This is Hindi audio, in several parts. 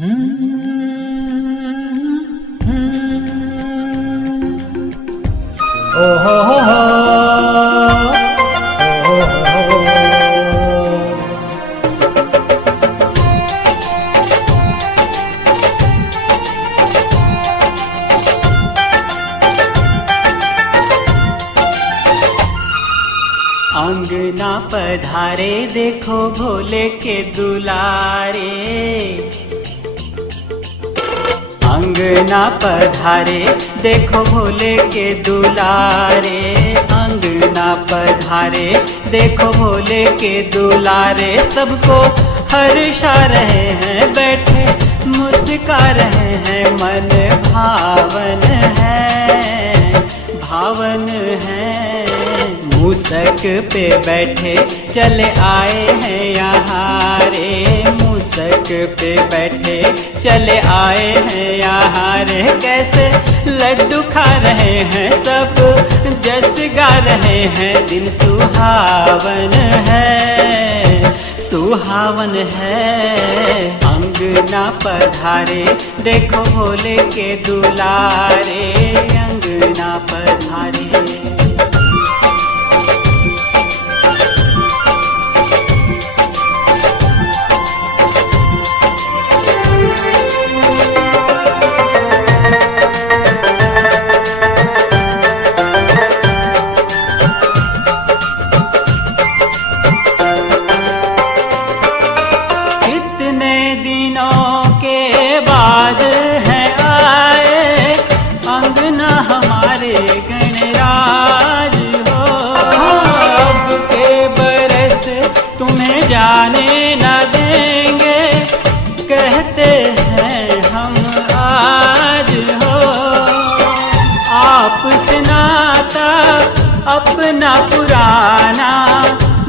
ओ हो अंगना पधारे देखो भोले के दुलारे, अंगना पधारे देखो भोले के दुलारे, अंगना पधारे देखो भोले के दुलारे। सबको हर्षा रहे हैं बैठे मुस्का रहे हैं, मन भावन है भावन है। मूसक पे बैठे चले आए हैं यहाँ रे, मूसक पे बैठे चले आए हैं यहाँ रे। कैसे लड्डू खा रहे हैं सब, जस गा रहे हैं, दिन सुहावन है सुहावन है। अंगना पधारे देखो भोले के दुलारे, अंगना पधारे। जाने न देंगे कहते हैं हम आज हो, आपसे नाता अपना पुराना,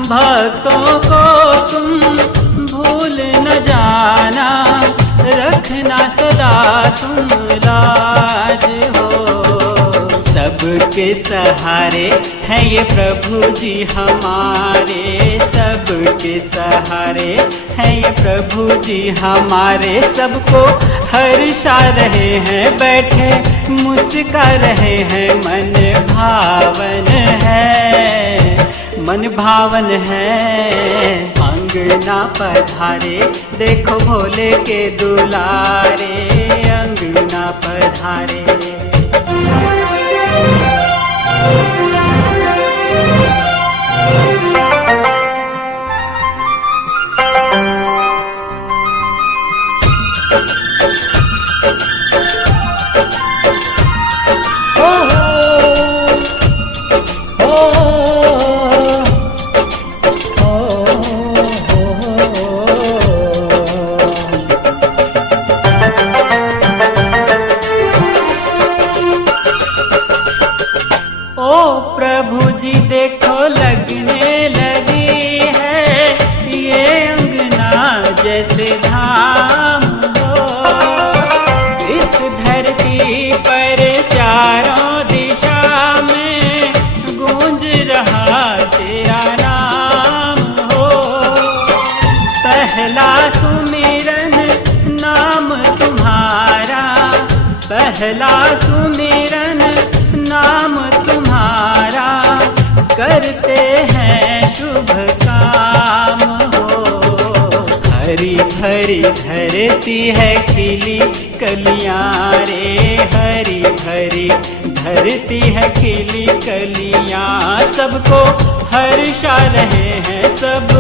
भक्तों को तुम भूल न जाना, रखना सदा तुम लाज हो। सबके सहारे हैं ये प्रभु जी हमारे, सबके सहारे हैं ये प्रभु जी हमारे। सबको हर्षा रहे हैं बैठे मुस्का रहे हैं, मन भावन है मन भावन है। अंगना पधारे देखो भोले के दुलारे, अंगना पधारे। ओ प्रभु जी देखो लगने लगी है ये अंगना जैसे धाम हो। इस धरती पर चारों दिशा में गूंज रहा तेरा नाम हो। पहला सुमिरन नाम तुम्हारा, पहला सुमिरन नाम तुम्हारा, करते हैं शुभ काम हो। हरी भरी धरती है खिली कलियां रे, हरी भरी धरती है खिली कलियां। सबको हर्षा रहे हैं सब,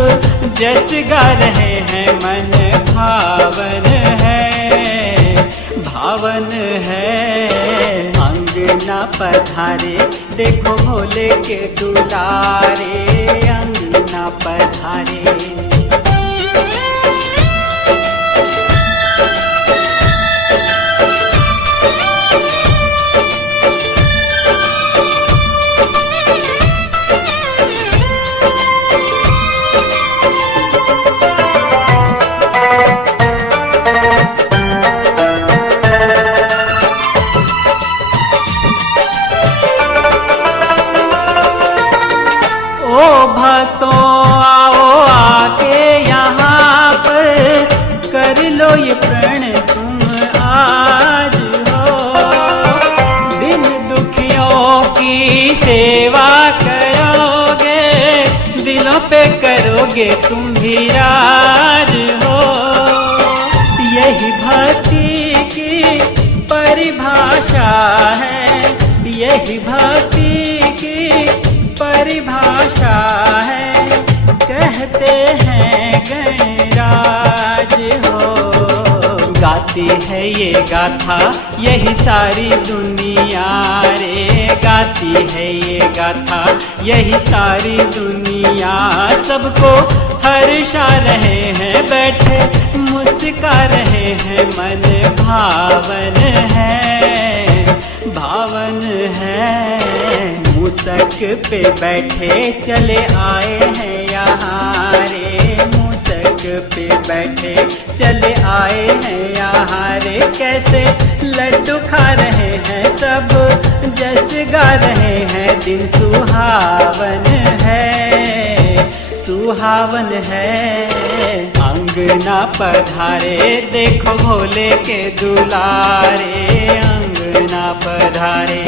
जस गा रहे हैं, मन भावन है भावन है। अंगना पधारे देखो भोले के दुलारे, अंगना पधारे। भक्तों आओ आके ये प्रण तुम आज हो। दिन दुखियों की सेवा करोगे, दिलों पे करोगे तुम भी राज हो। यही भक्ति की परिभाषा है, यही भक्ति की परिभाषा है। कहते हैं गणराज हो। गाती है ये गाथा यही सारी दुनिया रे, गाती है ये गाथा यही सारी दुनिया। सबको हर्षा रहे हैं, बैठे मुस्का रहे हैं, मन भावन है, भावन है। मूसक पे बैठे चले आए हैं यहाँ रे, मूसक पे बैठे चले आए हैं यहाँ रे। कैसे लड्डू खा रहे हैं सब, जस गा रहे हैं, दिन सुहावन है, सुहावन है। अंगना पधारे देखो भोले के दुलारे, अंगना पधारे।